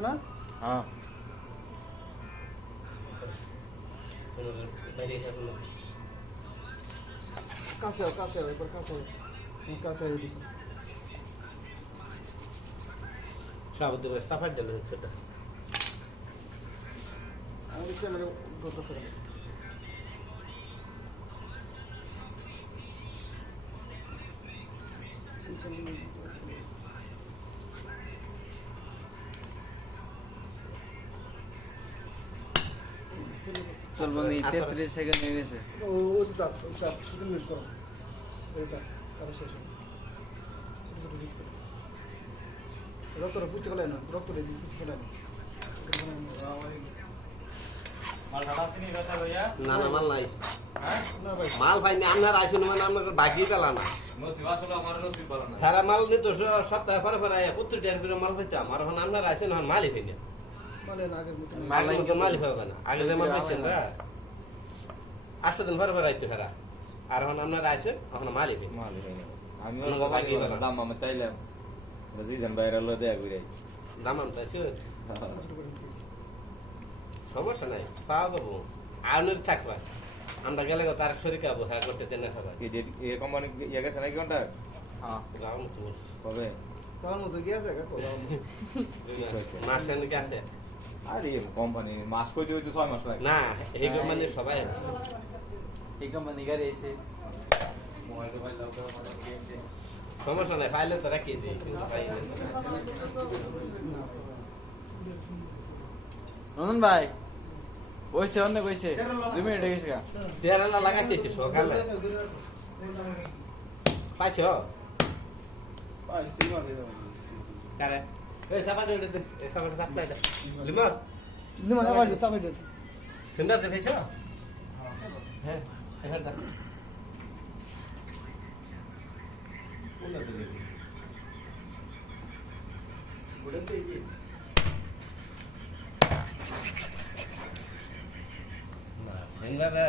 আছে না হ্যাঁ কাছে আও, কাছে আও, একবার কাছে আও। হুম, কাছে আও এদিকে। সাবুদ্দি করে সাফার দিল সেটা আমাদের ক্যামেরা করতেছে না। চলবো নি তেত্রিশ সেকেন্ড হয়ে গেছে। ও ও তো তাপ তাপ করো। তারপর শেষ পুচে গেলে না পুচে গেলে না। না না মাল নাই। না ভাই। মাল পাইনি আপনার আসুন মানে আপনার বাকি পেলা না। সারা মাল নিত সপ্তাহে পরে পরে আয়া পুত্র টিয়ার করে মাল পাইতাম আর এখন আপনার এখন মালই পাইনি। না আগের মতো মাল নাই আগে মালই পাবে না। আগে যে মাল পাইছেন আষ্ট দিন পরে পরে ফেরা। আর এখন আপনার আসেন এখন মালই পাই আমিও অন্য বাবা বাকি বলা। দাম আমি তাইলাম। জিজান বাইরে লো দেয়া ঘুরে দাম আনতে আসে ছোট করে দিয়েছি। সমস্যা নাই পাওয়া যাব। আনুর থাকবা। আমরা গেলে তার শরীর খাব হ্যাঁ করতে দেন সবাই এই কোম্পানি ইয়ে গেছে নাকি কোনটা? হ্যাঁ যাও কবে? তার মতো গিয়েছে কাকু মাস। নাকি আছে। আরে কোম্পানি মাস কইতে হইতে ছয় মাস লাগে। না এই মানে সবাই এই কোম্পানি গাড়ি এসে? সমস্যা নাই ফাইলে তো রাখিয়ে দিই। নন্দন ভাই বসছে অন্য কইছে দুই মিনিট গেছে গা। তেরালা লাগাইতেছি সকালে। পাইছ? কারে এই সাবাড়ি ওটা দে এই সাবাড়ি সাত পাইটা লিমা নিমা আবার চাপাই দে সুন্দর দেখেছ হ্যাঁ এখানে দেখ সিংহাদা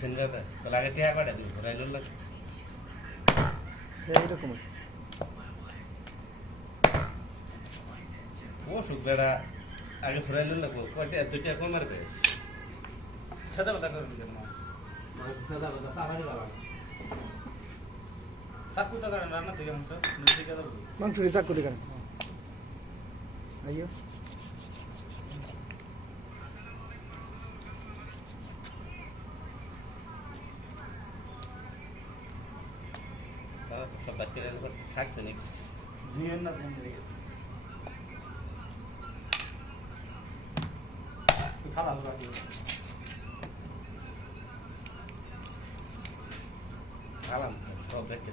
তো তো না এইরকম ও বেড়া আগে ফ্রাই লোল লাগবো কয়টা দুইটা কম মারবে? সাদা পাতা করে দিলেন না সাদা বাদা সাবাড়ি বাবা। সাত কুটা করেন রান্না থেকে মাংস। মাংস চাকু দেখান আইয়ো। সব উপর থাকছে নাকি না। খালা খালাম সব দেখতে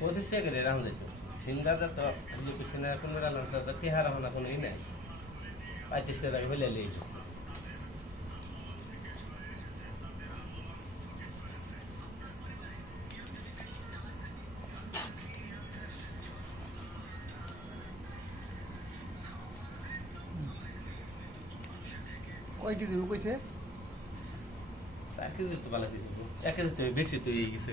পঁচিশ টাকা রে রাহুল দিত। সিন্দাদা তো সিনা কোন রাখলাম তো তিহার হলা কোনো ই নাই। পঁয়ত্রিশ টাকা হইলে লিয়েছে কয় কেজি কইছে চার কেজি তো ভালো দেবো এক কেজি তো বেশি তো এই গেছে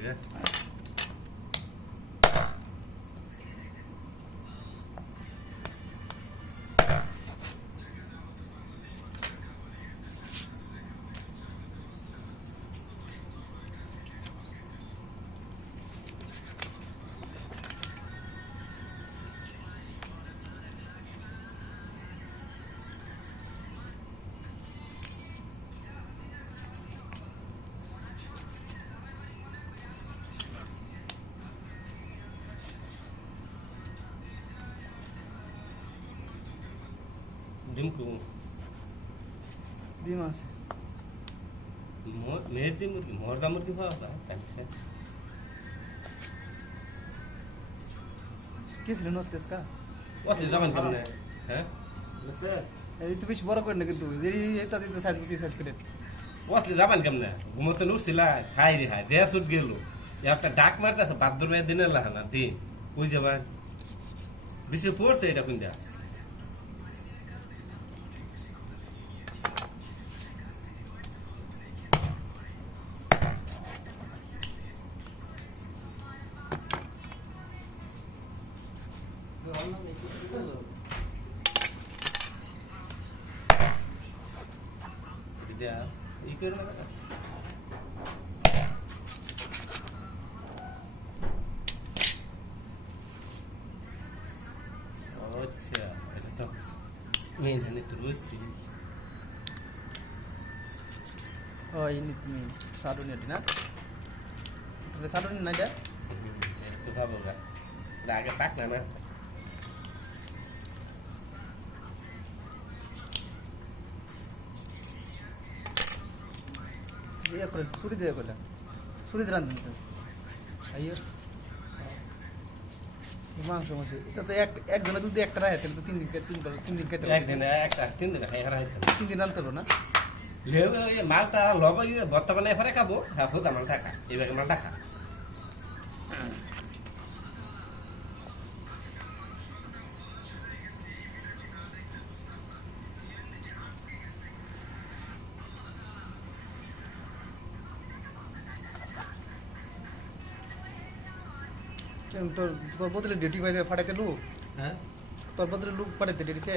গা ডিমকু ডিম আছে মেয়ের ডিম মুরগি মরদা মুরগি পাওয়া যায় তাই সে কি ছিল নতেস কা বসে যাবেন কেমন হ্যাঁ এই তো বেশি বড় করে না কিন্তু এই এটা দিতে সাইজ করতে সাইজ করে বসলে যাবেন কেমন ঘুমোতে উঠছিলা হাই রে হাই দেয়া সুট গেল একটা ডাক মারতেছে বাদ্দর মেয়ের দিনের লাহানা দি কই যাবেন বেশি পড়ছে এটা কোন যা এটা ই করে না আচ্ছা এটা তো মেন হানি তো রয়েছে ও এই নি তুমি সারুনি এটি না এটা সারুনি না যা এটা তো সব ইয়ে করে ছুরি দিয়ে করলে ছুরি দিয়ে রান্ধুন তো আইয়ো। মাংস মাংস এটা তো এক একজনে যদি একটা রাখে তাহলে তো তিন দিন তিন করে তিন দিন খেতে পারবে। একদিন একটা তিন দিন খাই হারা হইতো তিন দিন আনতে পারব না? লেবে ওই মালটা লব বর্তমানে এবার খাব। হ্যাঁ ফুটা মালটা খা এবারে মালটা খা। তোর তোর বদলে ডিউটি বাইরে ফাটাইতে লুক হ্যাঁ তোর বদলে লুক পাঠাইতে ডিউটিতে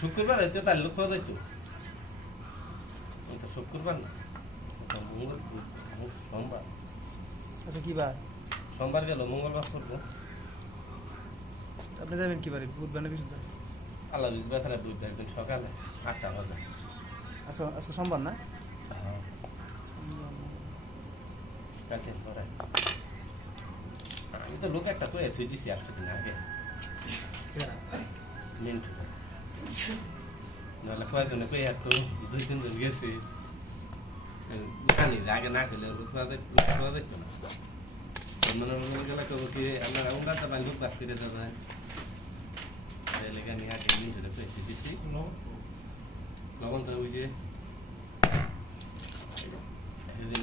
শুক্রবার হইতে তার লোক পাওয়া যাইতো তো শুক্রবার না সোমবার আচ্ছা কি বার সোমবার গেল মঙ্গলবার করব আপনি যাবেন কি বারে বুধবার না বৃহস্পতিবার আল্লাহ বেখানে বুঝতে একদিন সকালে আটটা বাজে আচ্ছা আজকে সোমবার না হ্যাঁ প্যাকেট আমি তো লোক একটা কয়ে থুই দিছি আসতে দিন আগে। মিন্টু নাহলে কয়েকজনে কয়ে আর তো দুই তিনজন গেছে। জানি আগে না খেলে যায় লোক না। মনে মনে গেলে তো কি আপনারা উন্ডাতে পারেন লোক কাজ করে যায়। এই লেগে আগে মিন্টুরে কয়েছি দিছি। লবণ তো যে সেদিন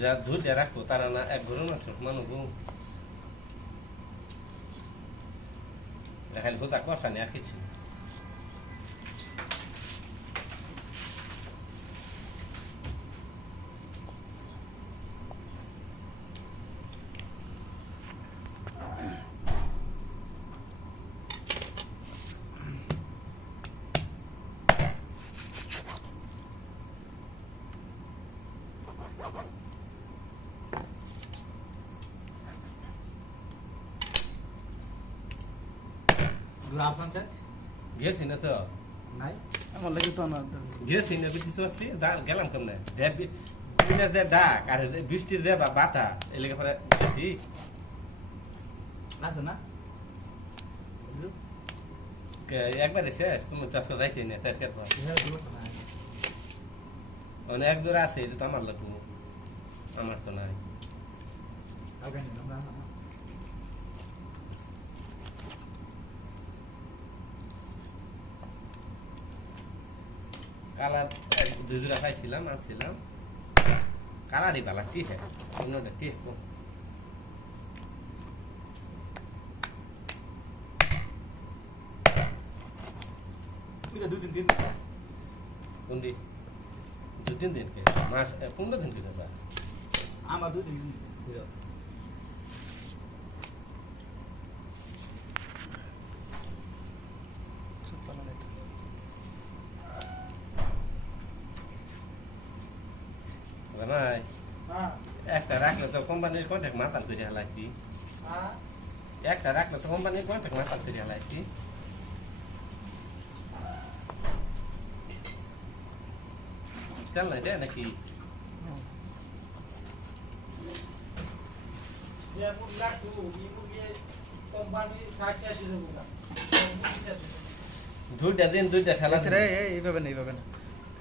যা দিয়ে রাখব তারা না এক ঘরে মাংস মানুষ খালি ভোতা কষা নেই, আর কিছু লাভ আছে গেছি না তো। নাই আমার লাগে তো গেছি না বেশি আসছি গেলাম কেমনে দে দিনের দে ডাক আর যে বৃষ্টির বা বাতা এলাকা পরে গেছি আছে না? একবারে শেষ তুমি চাষকে যাইতে না তার কেটে মানে এক জোড়া আছে এটা তো আমার লাগবো আমার তো নাই। কালা এক- দুই জোড়া খাইছিলাম আনছিলাম। কালারই বালা ঠিক আছে অন্যটা ঠিক দিন দু তিন দিন। কে মাস পনেরো দিন কিনা আমার দুই তিন দিন। তো কোম্পানির কন্ট্যাক্ট মাতাল করে হালাইছি একটা রাখলে তো কোম্পানির কন্ট্যাক্ট মাতাল করে হালাইছি চল না এটা নাকি দুইটা দিন দুইটা খেলা আছে রে এই এইভাবে না এইভাবে না।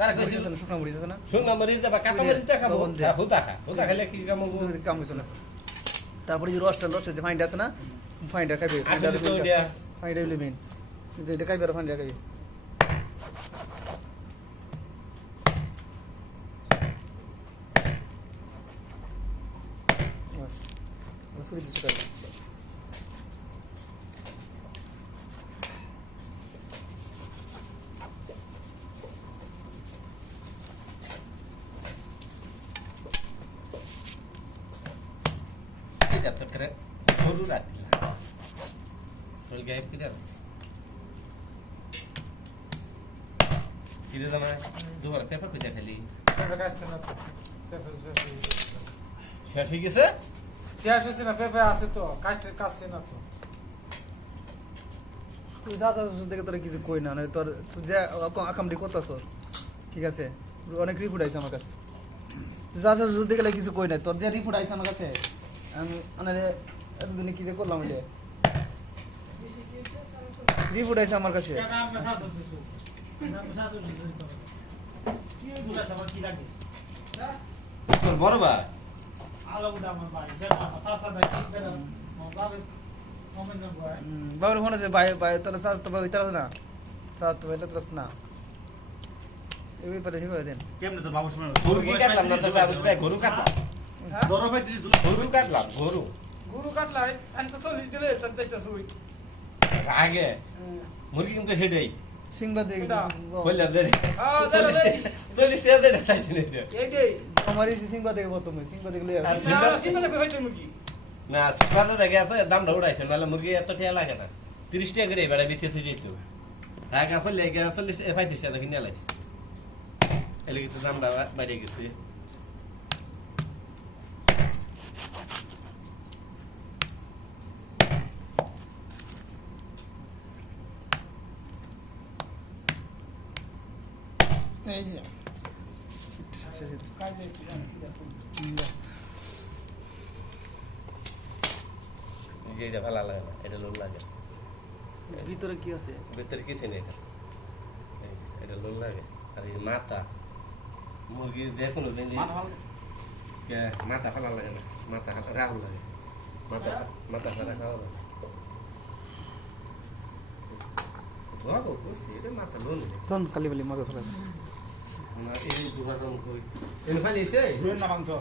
তারা না শুকনো মরিচ আছে না? শুকনা মরিচ দেবা কাঁচা মরিচ খাব দে। হ্যাঁ, হুদা খা হুদা খেলে কি কাম কাম হইতো না। তারপরে যে রসটা রসের যে ফাইনটা আছে না ফাইনটা খাইবে। হইলে মেন যেটা খাইবে আর খাইবে। করে দিচ্ছি তাহলে। এটা তো করে গরু রাখলা চল গায়ে ফিরে আস কিরে জানা দুবার পেপার কইতে খালি শেষ হয়ে গেছে শেষ হচ্ছে না পেঁপে আছে তো কাছে কাছে না তো তুই যা যা দেখে তোরা কিছু কই না মানে তোর তুই যা আকামটি করতেছ ঠিক আছে অনেক রিপোর্ট আইছে আমার কাছে তুই যা যা দেখে কিছু কই নাই তোর যে রিপোর্ট আইছে আমার কাছে আমি মানে এতদিনে কি যে করলাম এটা রিপোর্ট আইছে আমার কাছে। বড় ভাই? বাবার ফোন আছে ভাই ভাই তোর তো ভাই তার না? সাথ তো ভাই তার না? এই কেমনে তো বাবু মুরগি কাটলাম না? তো গরু কাটলাম? বড় ভাই দিলি গরু কাটলাম গরু। গুরু কাটলাই আমি তো চল্লিশ দিলে তার চাইতে শুই আগে? মুরগি কিন্তু হেডেই সিংবাদ এটা। বললাম দে হ্যাঁ। চল্লিশ টাকা দেয় না চাইছি দেখে প্রথমে সিংবাদ দেখলে সিনেমা দেখে মুরগি। না দেখে আছে দামটা উড়াইছে নাহলে মুরগি এত টাকা লাগে না। তিরিশ টাকা করে এবারে দিতে থুই যেত আগে ফলে চল্লিশ পঁয়ত্রিশ টাকা কিনে লাইছে। এলে কিন্তু দামটা বাইরে গেছে। এটা ভালো লাগে না এটা লোন লাগে ভিতরে কি আছে? ভিতরে কিছু নেই এটা এটা লোন লাগে আর মাথা মুরগি যে কোনো মাথা ভালো লাগে না মাথা রাহুল লাগে মাথা মাথা ফাটা খাওয়া লাগে মাথা তখন কালি বালি মজা থাকে না দুবার রং কই এনে ফালিছে দুই নাম তো